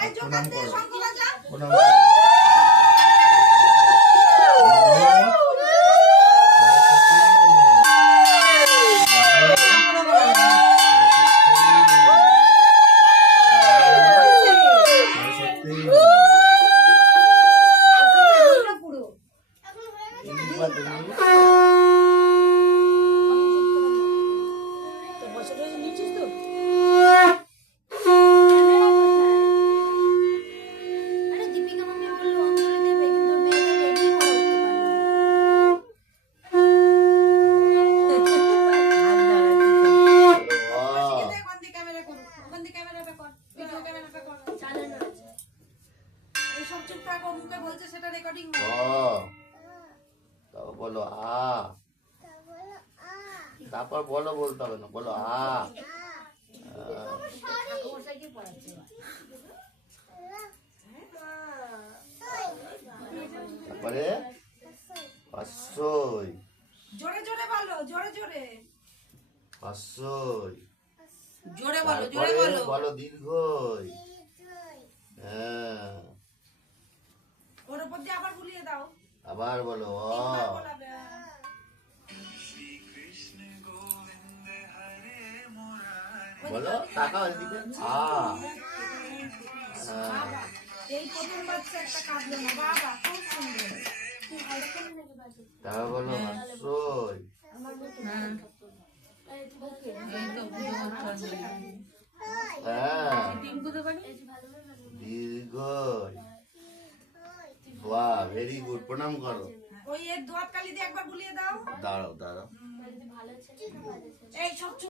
প্রণাম করো, প্রণাম বলো আ, তারপর বলো, বলতে হবে না, বলো আ। তারপরে পাঁচশই, জোরে জোরে বলো, জোরে জোরে পাঁচশই, জোরে বলো, জোরে বলো, বলো দীর্ঘই। হ্যাঁ, ওর উপর দিয়ে আবার বুলিয়ে দাও, আবার বলো অ। তিনবার বলাবে। বলো তাকাও এদিকে আ। বাবা, এই প্রথম বাচ্চা একটা কাঁদলো না, বাবা খুব সুন্দর। তারপর বলো হাস্যই, হ্যাঁ, দীর্ঘই। বাহ, ভেরি গুড, প্রণাম করো। ওই এর দোয়াত কালি দিয়ে একবার বুলিয়ে দাও। দাঁড়াও দাঁড়াও। এই সব